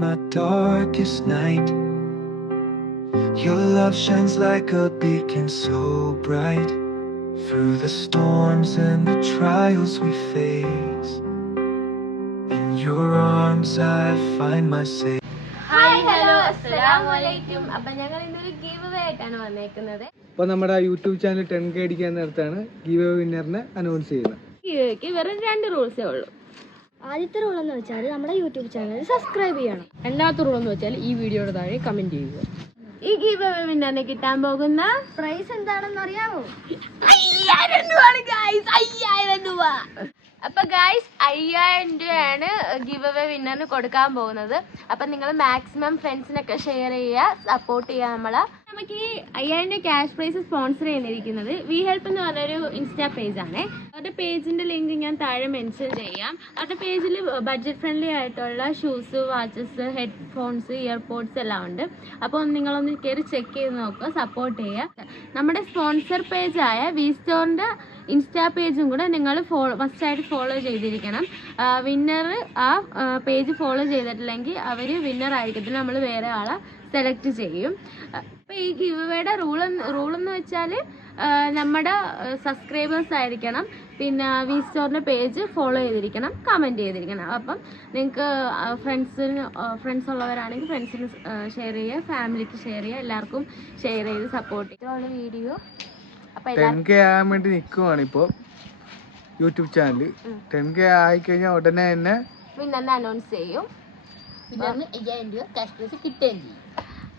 my darkest night. Your love shines like a beacon so bright. Through the storms and the trials we face, in your arms I find my safe. Hi hello അസ്സലാമലൈക്കും. അപ്പം ഞങ്ങൾ ഇന്നൊരു give away ആയിട്ടാണ് വന്നേക്കുന്നത്. അപ്പോൾ നമ്മുടെ YouTube channel 10K അടിക്കാൻ നേരത്താണ് ഗീവ് അവേ വിന്നറിനെ അനൗൺസ് ചെയ്യുന്നത്. ഗീവയ്ക്ക് വെറും 2 റൂൾസേ ഉള്ളൂ. ആദ്യത്തെ റൂൾ എന്ന് വെച്ചാൽ നമ്മുടെ യൂട്യൂബ് ചാനൽ സബ്സ്ക്രൈബ് ചെയ്യണം. രണ്ടാമത്തെ റൂൾ എന്ന് വെച്ചാൽ ഈ വീഡിയോയുടെ താഴെ കമന്റ് ചെയ്യുക. ഈ ഗീവ് അവേ വിന്നറിന് കിട്ടാൻ പോകുന്ന പ്രൈസ് എന്താണെന്ന് അറിയാമോ? 5000 രൂപയാണ് ഗൈസ്. 5000 രൂപ. അപ്പൊ ഗൈസ് 5000 രൂപയാണ് ഗീവ് അവേ വിന്നറിന് കൊടുക്കാൻ പോകുന്നത്. അപ്പൊ നിങ്ങൾ മാക്സിമം ഫ്രണ്ട്സിനൊക്കെ ഷെയർ ചെയ്യുക, സപ്പോർട്ട് ചെയ്യുക നമ്മളെ. നമുക്ക് ഈ 5000 രൂപ ക്യാഷ് പ്രൈസ് സ്പോൺസർ ചെയ്തിരിക്കുന്നത് വി ഹെൽപ്പ് എന്ന് പറഞ്ഞൊരു ഇൻസ്റ്റാ പേജാണ്. അവരുടെ പേജിന്റെ ലിങ്ക് ഞാൻ താഴെ മെൻഷൻ ചെയ്യാം. അവരുടെ പേജിൽ ബഡ്ജറ്റ് ഫ്രണ്ട്ലി ആയിട്ടുള്ള ഷൂസ്, വാച്ചസ്, ഹെഡ്ഫോൺസ്, ഇയർപോഡ്സ് എല്ലാം ഉണ്ട്. അപ്പോൾ നിങ്ങളൊന്ന് കയറി ചെക്ക് ചെയ്ത് നോക്കുക, സപ്പോർട്ട് ചെയ്യുക. നമ്മുടെ സ്പോൺസർ പേജായ വി സ്റ്റോറിന്റെ ഇൻസ്റ്റാ പേജും കൂടെ നിങ്ങൾ മസ്റ്റായിട്ട് ഫോളോ ചെയ്തിരിക്കണം. വിന്നർ ആ പേജ് ഫോളോ ചെയ്തിട്ടില്ലെങ്കിൽ അവർ വിന്നർ ആയിരിക്കത്തില്ല, നമ്മൾ വേറെ ആളെ സെലക്ട് ചെയ്യും. അപ്പോൾ ഈ ഗിവ് അവേയുടെ റൂളെന്ന് വെച്ചാൽ നമ്മുടെ സബ്സ്ക്രൈബേഴ്സ് ആയിരിക്കണം, പിന്നെ വി സ്റ്റോറിൻ്റെ പേജ് ഫോളോ ചെയ്തിരിക്കണം, കമൻറ്റ് ചെയ്തിരിക്കണം. അപ്പം നിങ്ങൾക്ക് ഫ്രണ്ട്സ് ഉള്ളവരാണെങ്കിൽ ഫ്രണ്ട്സിന് ഷെയർ ചെയ്യുക, ഫാമിലിക്ക് ഷെയർ ചെയ്യുക, എല്ലാവർക്കും ഷെയർ ചെയ്ത് സപ്പോർട്ട് ചെയ്യുക വീഡിയോ. 10K ആകാൻ വേണ്ടി നിൽക്കുവാണ് ഇപ്പോൾ യൂട്യൂബ് ചാനൽ. 10K ആയിക്കഴിഞ്ഞാൽ ഉടനെ തന്നെ വിന്നറിനെ അനൗൺസ് ചെയ്യും. വിന്നറിന് 5000 രൂപ ക്യാഷ് പ്രൈസ് കിട്ടുകയും ചെയ്യും.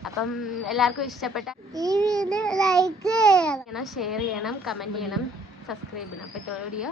അപ്പം എല്ലാവർക്കും ഇഷ്ടപ്പെട്ട ഈ വീഡിയോ ലൈക്ക് ചെയ്യണം, ഷെയർ ചെയ്യണം, കമൻറ്റ് ചെയ്യണം, സബ്സ്ക്രൈബ് ചെയ്യണം. അപ്പോൾ വീഡിയോ